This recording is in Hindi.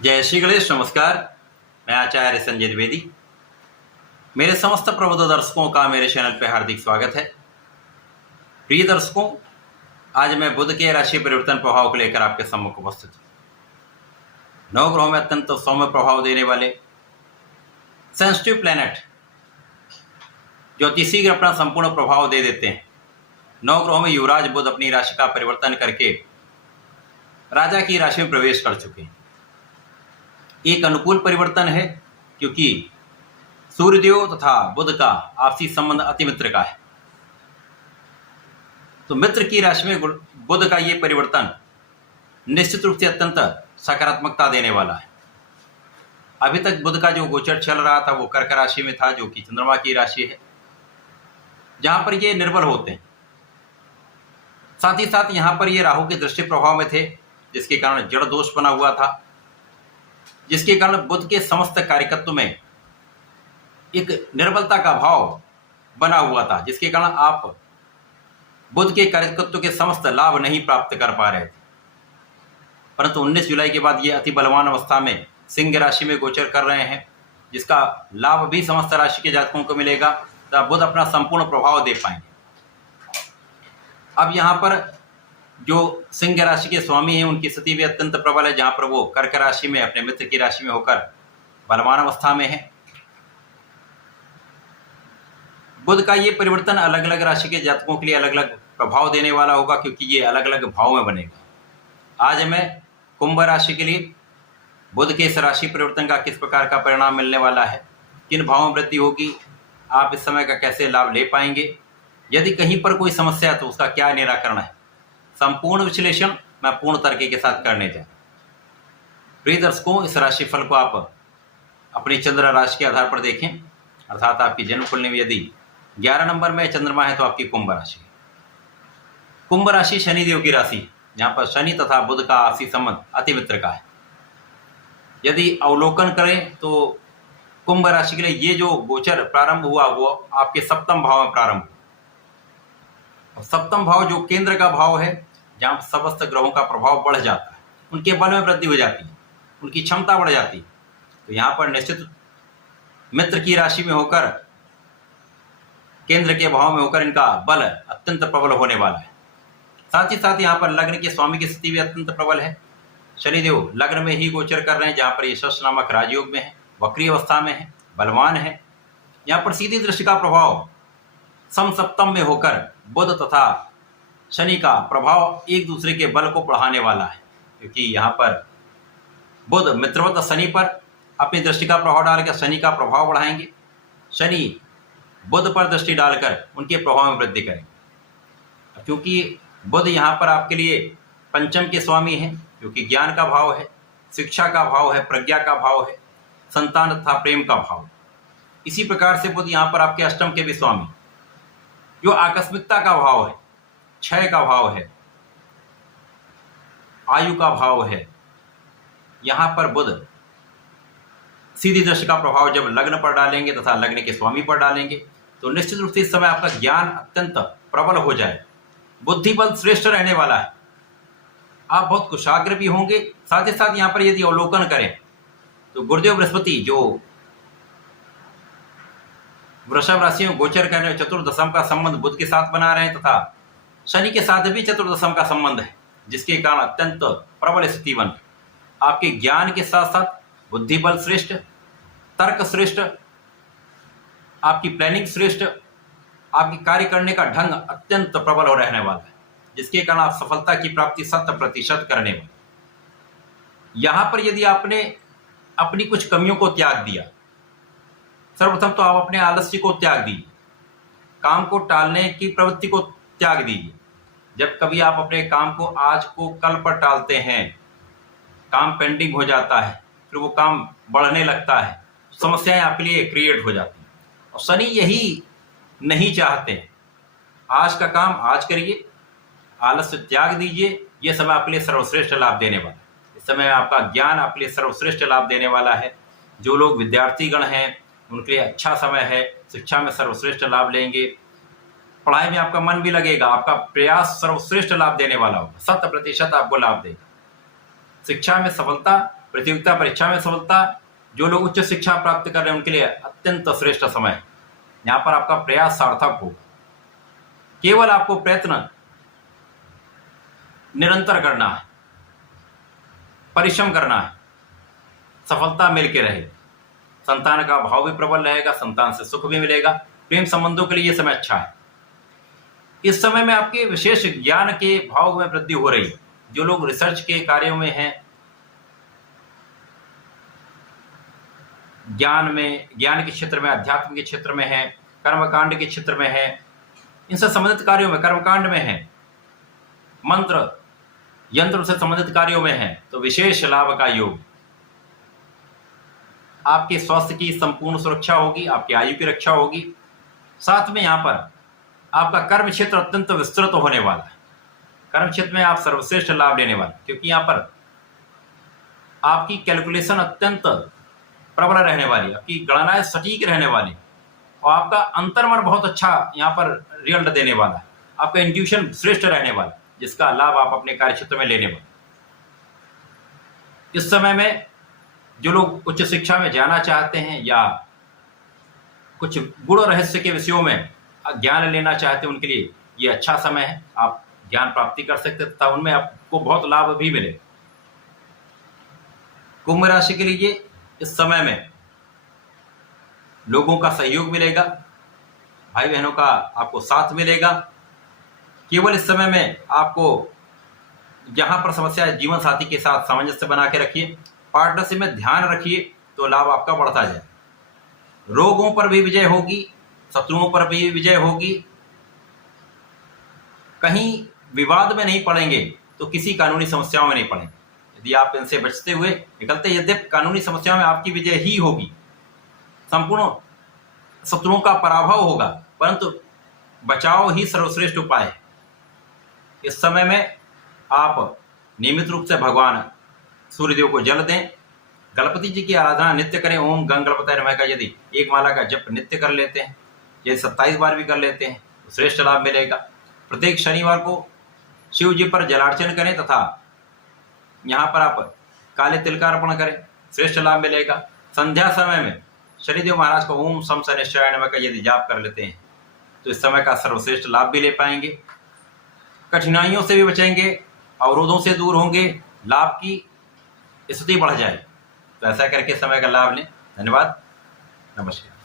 जय श्री गणेश। नमस्कार। मैं आचार्य संजय द्विवेदी। मेरे समस्त प्रबुद्ध दर्शकों का मेरे चैनल पर हार्दिक स्वागत है। प्रिय दर्शकों, आज मैं बुध के राशि परिवर्तन प्रभाव को लेकर आपके सम्मुख उपस्थित हूँ। नौ ग्रहों में अत्यंत सौम्य प्रभाव देने वाले सेंसिटिव प्लैनेट ज्योतिषी ग्रह अपना संपूर्ण प्रभाव दे देते हैं। नौ ग्रहों में युवराज बुध अपनी राशि का परिवर्तन करके राजा की राशि में प्रवेश कर चुके हैं। एक अनुकूल परिवर्तन है क्योंकि सूर्यदेव तथा बुध का आपसी संबंध अति मित्र का है। तो मित्र की राशि में बुध का ये परिवर्तन निश्चित रूप से अत्यंत सकारात्मकता देने वाला है। अभी तक बुध का जो गोचर चल रहा था वो कर्क राशि में था, जो कि चंद्रमा की राशि है, जहां पर ये निर्बल होते हैं। साथ ही साथ यहां पर ये राहु के दृष्टि प्रभाव में थे, जिसके कारण जड़ दोष बना हुआ था, जिसके कारण बुध के समस्त कार्यकत्व में एक निर्बलता का भाव बना हुआ था, जिसके कारण आप बुध के कार्यकत्व के समस्त लाभ नहीं प्राप्त कर पा रहे थे। परंतु 19 जुलाई के बाद ये अति बलवान अवस्था में सिंह राशि में गोचर कर रहे हैं, जिसका लाभ भी समस्त राशि के जातकों को मिलेगा। तब बुध अपना संपूर्ण प्रभाव दे पाएंगे। अब यहाँ पर जो सिंह राशि के स्वामी हैं, उनकी स्थिति भी अत्यंत प्रबल है, जहां पर वो कर्क राशि में अपने मित्र की राशि में होकर बलवान अवस्था में है। बुध का ये परिवर्तन अलग अलग राशि के जातकों के लिए अलग अलग प्रभाव देने वाला होगा, क्योंकि ये अलग अलग भाव में बनेगा। आज मैं कुंभ राशि के लिए बुध के इस राशि परिवर्तन का किस प्रकार का परिणाम मिलने वाला है, किन भावों में वृद्धि होगी, आप इस समय का कैसे लाभ ले पाएंगे, यदि कहीं पर कोई समस्या है तो उसका क्या निराकरण है, संपूर्ण विश्लेषण मैं पूर्ण तरीके के साथ करने जा रहा हूं। प्रिय दर्शकों, इस राशिफल को आप अपनी चंद्र राशि के आधार पर देखें, अर्थात आपकी जन्म कुंडली में यदि 11 नंबर में चंद्रमा है तो आपकी कुंभ राशि। कुंभ राशि शनिदेव की राशि, जहां पर शनि तथा बुध का आपसी संबंध अति मित्र का है। यदि अवलोकन करें तो कुंभ राशि के लिए ये जो गोचर प्रारंभ हुआ वो आपके सप्तम भाव में प्रारंभ हुआ। सप्तम भाव जो केंद्र का भाव है, जहां समस्त ग्रहों का प्रभाव बढ़ जाता है, उनके बल में वृद्धि हो जाती है, उनकी क्षमता बढ़ जाती है। तो यहाँ पर निश्चित मित्र की राशि में होकर, केंद्र के भाव में होकर इनका बल अत्यंत प्रबल होने वाला है। साथ ही साथ यहाँ पर लग्न के स्वामी की स्थिति भी अत्यंत प्रबल है। शनिदेव लग्न में ही गोचर कर रहे हैं, जहाँ पर ये शश नामक राजयोग में है, वक्री अवस्था में है, बलवान है। यहाँ पर सीधी दृष्टि का प्रभाव समसप्तम में होकर बुध तथा शनि का प्रभाव एक दूसरे के बल को बढ़ाने वाला है, क्योंकि यहाँ पर बुध मित्रवत शनि पर अपनी दृष्टि का प्रभाव डालकर शनि का प्रभाव बढ़ाएंगे, शनि बुध पर दृष्टि डालकर उनके प्रभाव में वृद्धि करेंगे। क्योंकि बुध यहाँ पर आपके लिए पंचम के स्वामी हैं, क्योंकि ज्ञान का भाव है, शिक्षा का भाव है, प्रज्ञा का भाव है, संतान तथा प्रेम का भाव। इसी प्रकार से बुध यहाँ पर आपके अष्टम के भी स्वामी, जो आकस्मिकता का भाव है, क्षय का भाव है, आयु का भाव है। यहां पर बुध सीधी दृष्टि का प्रभाव जब लग्न पर डालेंगे तथा लग्न के स्वामी पर डालेंगे तो निश्चित रूप से इस समय आपका ज्ञान अत्यंत प्रबल हो जाए, बुद्धि बल श्रेष्ठ रहने वाला है, आप बहुत कुशाग्र भी होंगे। साथ ही साथ यहां पर यदि अवलोकन करें तो गुरुदेव बृहस्पति जो वृषभ राशि में गोचर कर रहे हैं, चतुर्दशम का संबंध बुध के साथ बना रहे हैं, तथा शनि के साथ भी चतुर्दशम का संबंध है, जिसके कारण अत्यंत प्रबल स्थिति बन आपके ज्ञान के साथ साथ बुद्धि बल श्रेष्ठ, तर्क श्रेष्ठ, आपकी प्लानिंग श्रेष्ठ, आपकी कार्य करने का ढंग अत्यंत प्रबल हो रहने वाला है, जिसके कारण आप सफलता की प्राप्ति 100% करने वाले। यहां पर यदि आपने अपनी कुछ कमियों को त्याग दिया, सर्वप्रथम तो आप अपने आलस्य को त्याग दीजिए, काम को टालने की प्रवृत्ति को त्याग दीजिए। जब कभी आप अपने काम को आज को कल पर टालते हैं, काम पेंडिंग हो जाता है, फिर वो काम बढ़ने लगता है, समस्याएं आपके लिए क्रिएट हो जाती हैं। और शनि यही नहीं चाहते हैं। आज का काम आज करिए, आलस्य त्याग दीजिए। यह समय आपके लिए सर्वश्रेष्ठ लाभ देने वाला है। इस समय आपका ज्ञान आपके लिए सर्वश्रेष्ठ लाभ देने वाला है। जो लोग विद्यार्थीगण हैं उनके लिए अच्छा समय है, शिक्षा में सर्वश्रेष्ठ लाभ लेंगे, पढ़ाई में आपका मन भी लगेगा, आपका प्रयास सर्वश्रेष्ठ लाभ देने वाला होगा, 100% आपको लाभ देगा। शिक्षा में सफलता प्रतियोगिता परीक्षा में सफलता, जो लोग उच्च शिक्षा प्राप्त कर रहे हैं उनके लिए अत्यंत श्रेष्ठ समय है। यहाँ पर आपका प्रयास सार्थक हो, केवल आपको प्रयत्न निरंतर करना है, परिश्रम करना है, सफलता मिल के रहे। संतान का भाव भी प्रबल रहेगा, संतान से सुख भी मिलेगा। प्रेम संबंधों के लिए यह समय अच्छा है। इस समय में आपके विशेष ज्ञान के भाव में वृद्धि हो रही है। जो लोग रिसर्च के कार्यों में हैं, ज्ञान के क्षेत्र में, अध्यात्म के क्षेत्र में है, कर्मकांड के क्षेत्र में है, इनसे संबंधित कार्यों में, कर्मकांड में है, मंत्र यंत्र से संबंधित कार्यों में है, तो विशेष लाभ का योग। आपके स्वास्थ्य की संपूर्ण सुरक्षा होगी, आपकी आयु की रक्षा होगी। साथ में यहाँ पर आपका कर्म क्षेत्र अत्यंत विस्तृत होने वाला है। कर्म क्षेत्र में आप सर्वश्रेष्ठ लाभ लेने वाले, क्योंकि यहाँ पर आपकी कैलकुलेशन अत्यंत प्रबल रहने वाली, आपकी गणनाएं सटीक रहने वाली, और आपका अंतर्मन बहुत अच्छा यहाँ पर रिजल्ट देने वाला है। आपका इंट्यूशन श्रेष्ठ रहने वाला, जिसका लाभ आप अपने कार्य क्षेत्र में लेने वाले। इस समय में जो लोग उच्च शिक्षा में जाना चाहते हैं या कुछ गुण रहस्य के विषयों में ज्ञान लेना चाहते हैं, उनके लिए ये अच्छा समय है। आप ज्ञान प्राप्ति कर सकते हैं तथा उनमें आपको बहुत लाभ भी मिले। कुंभ राशि के लिए इस समय में लोगों का सहयोग मिलेगा, भाई बहनों का आपको साथ मिलेगा। केवल इस समय में आपको जहां पर समस्या है, जीवन साथी के साथ सामंजस्य बना के रखिए, पार्टनरशिप में ध्यान रखिए, तो लाभ आपका बढ़ता जाए। रोगों पर भी विजय होगी, शत्रुओं पर भी विजय होगी। कहीं विवाद में नहीं पड़ेंगे तो किसी कानूनी समस्याओं में नहीं पड़ेंगे। यदि आप इनसे बचते हुए निकलते, यद्यपि कानूनी समस्याओं में आपकी विजय ही होगी, संपूर्ण शत्रुओं का पराभव होगा, परंतु बचाव ही सर्वश्रेष्ठ उपाय है। इस समय में आप नियमित रूप से भगवान सूर्यदेव को जल दें, गणपति जी की आराधना नित्य करें। ओम गंग गणपतये नमः का यदि एक माला का जप नित्य कर लेते हैं, यदि 27 बार भी कर लेते हैं तो श्रेष्ठ लाभ मिलेगा। प्रत्येक शनिवार को शिव जी पर जलार्चन करें तथा यहाँ पर आप काले तिल का अर्पण करें, श्रेष्ठ लाभ मिलेगा। संध्या समय में शनिदेव महाराज को ओम सम शनिश्चराय नमः का यदि जाप कर लेते हैं तो इस समय का सर्वश्रेष्ठ लाभ भी ले पाएंगे। कठिनाइयों से भी बचेंगे, अवरोधों से दूर होंगे, लाभ की स्थिति बढ़ जाए। तो ऐसा करके समय का लाभ लें। धन्यवाद, नमस्कार।